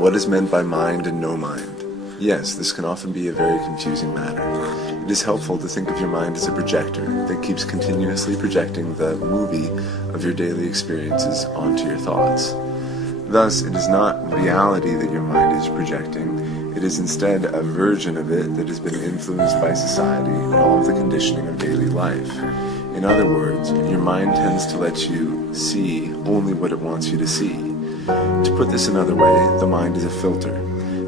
What is meant by mind and no mind? Yes, this can often be a very confusing matter. It is helpful to think of your mind as a projector that keeps continuously projecting the movie of your daily experiences onto your thoughts. Thus, it is not reality that your mind is projecting, it is instead a version of it that has been influenced by society and all of the conditioning of daily life. In other words, your mind tends to let you see only what it wants you to see. To put this another way, the mind is a filter.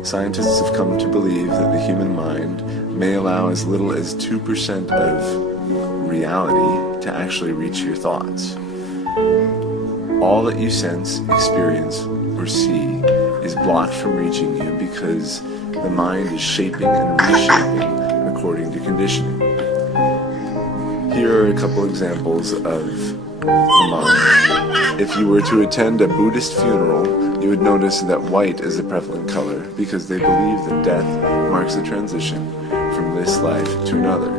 Scientists have come to believe that the human mind may allow as little as 2% of reality to actually reach your thoughts. All that you sense, experience, or see is blocked from reaching you because the mind is shaping and reshaping according to conditioning. Here are a couple examples of the mind. If you were to attend a Buddhist funeral, you would notice that white is the prevalent color because they believe that death marks a transition from this life to another.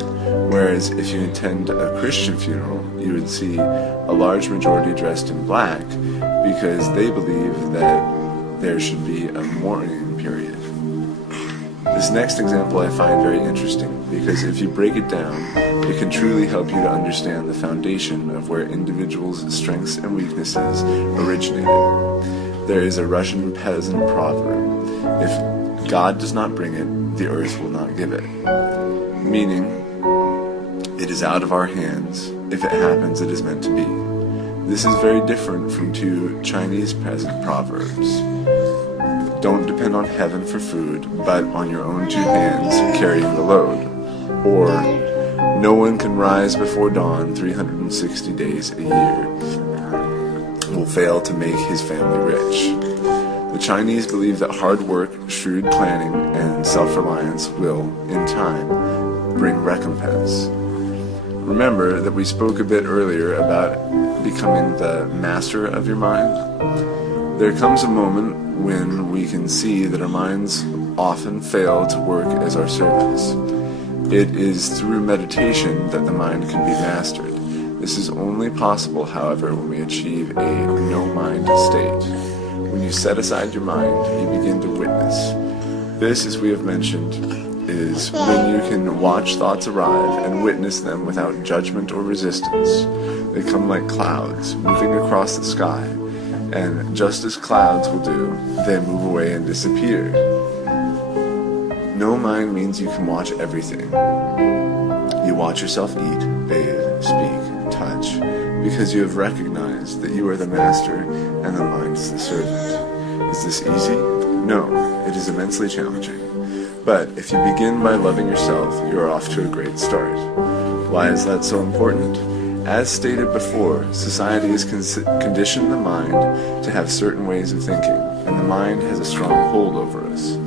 Whereas if you attend a Christian funeral, you would see a large majority dressed in black because they believe that there should be a mourning period. This next example I find very interesting because if you break it down, it can truly help you to understand the foundation of where individuals' strengths and weaknesses originated. There is a Russian peasant proverb, if God does not bring it, the earth will not give it. Meaning, it is out of our hands. If it happens, it is meant to be. This is very different from two Chinese peasant proverbs. Don't depend on heaven for food, but on your own two hands carrying the load. Or, no one can rise before dawn 360 days a year will fail to make his family rich. The Chinese believe that hard work, shrewd planning, and self-reliance will, in time, bring recompense. Remember that we spoke a bit earlier about becoming the master of your mind? There comes a moment when we can see that our minds often fail to work as our servants. It is through meditation that the mind can be mastered. This is only possible, however, when we achieve a no-mind state. When you set aside your mind, you begin to witness. This, as we have mentioned, is when you can watch thoughts arrive and witness them without judgment or resistance. They come like clouds moving across the sky, and just as clouds will do, they move away and disappear. No mind means you can watch everything. You watch yourself eat, bathe, speak, touch, because you have recognized that you are the master and the mind is the servant. Is this easy? No, it is immensely challenging. But if you begin by loving yourself, you are off to a great start. Why is that so important? As stated before, society has conditioned the mind to have certain ways of thinking, and the mind has a strong hold over us.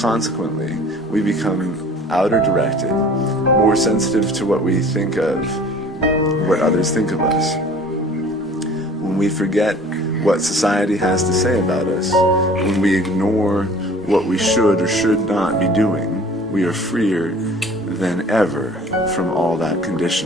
Consequently, we become outer directed, more sensitive to what we think of, what others think of us. When we forget what society has to say about us, when we ignore what we should or should not be doing, we are freer than ever from all that conditioning.